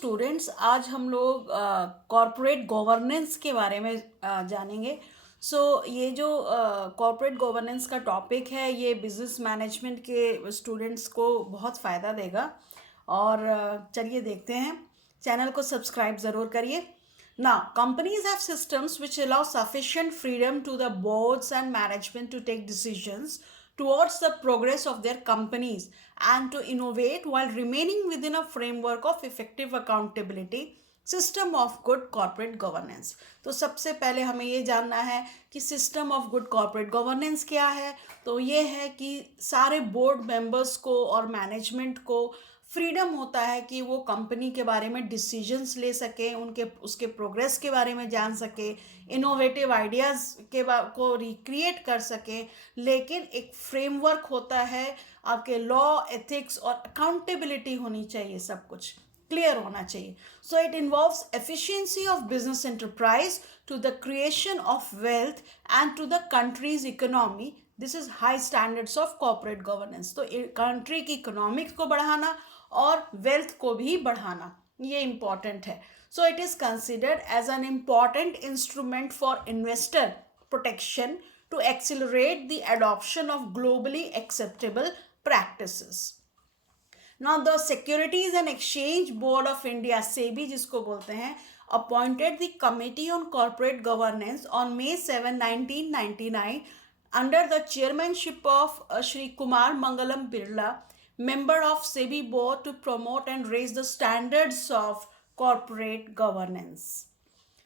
Students, आज हम लोग कॉरपोरेट गवर्नेंस के बारे में जानेंगे। ये जो कॉरपोरेट गवर्नेंस का टॉपिक है, ये बिजनेस मैनेजमेंट के स्टूडेंट्स को बहुत फ़ायदा देगा। और चलिए देखते हैं। चैनल को सब्सक्राइब ज़रूर करिए। Now, companies have systems which allow sufficient freedom to the boards and management to take decisions towards the progress of their companies and to innovate while remaining within a framework of effective accountability, system of good corporate governance. तो सबसे पहले हमें ये जानना है कि system of good corporate governance क्या है। तो ये है कि सारे बोर्ड मेंबर्स को और मैनेजमेंट को फ्रीडम होता है कि वो कंपनी के बारे में डिसीजंस ले सके, उनके उसके प्रोग्रेस के बारे में जान सके, इनोवेटिव आइडियाज़ को रिक्रिएट कर सके। लेकिन एक फ्रेमवर्क होता है, आपके लॉ, एथिक्स और अकाउंटेबिलिटी होनी चाहिए, सब कुछ क्लियर होना चाहिए। So it involves efficiency of business enterprise to the creation of wealth and to the country's economy. This is high standards of corporate governance. तो कंट्री की इकोनॉमिक्स को बढ़ाना और वेल्थ को भी बढ़ाना, ये इंपॉर्टेंट है। So it is considered as an important instrument for investor protection to accelerate the adoption of globally acceptable practices. Now, the Securities and Exchange Board of India, SEBI जिसको बोलते हैं, appointed the Committee on Corporate Governance on May 7, 1999 under the chairmanship of Shri Kumar Mangalam Birla, member of SEBI board, to promote and raise the standards of corporate governance.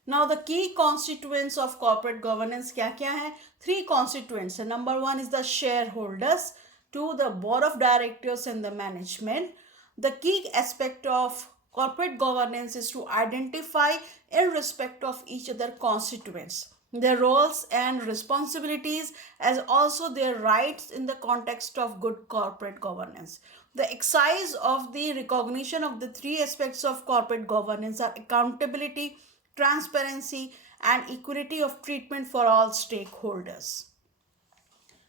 Now, the key constituents of corporate governance क्या क्या है? 3 constituents. Number 1 is the shareholders, 2 the board of directors and the management. The key aspect of corporate governance is to identify in respect of each other constituents, their roles and responsibilities, as also their rights in the context of good corporate governance. The exercise of the recognition of the 3 aspects of corporate governance are accountability, transparency, and equality of treatment for all stakeholders.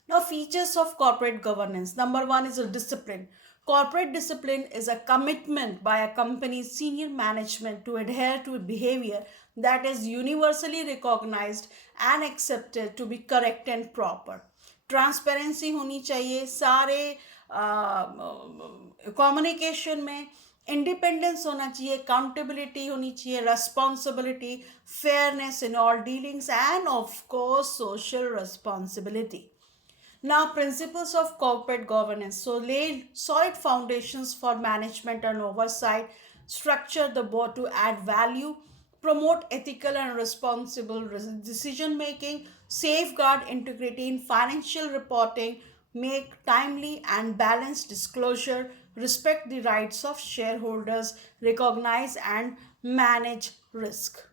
Now, features of corporate governance. Number 1 is a discipline. Corporate discipline is a commitment by a company's senior management to adhere to behavior that is universally recognized and accepted to be correct and proper. Transparency होनी चाहिए सारे communication में, independence होना चाहिए, accountability होनी चाहिए, responsibility, fairness in all dealings, end of course social responsibility. Now, principles of corporate governance. So, lay solid foundations for management and oversight, structure the board to add value, promote ethical and responsible decision making, safeguard integrity in financial reporting, make timely and balanced disclosure, respect the rights of shareholders, recognize and manage risk.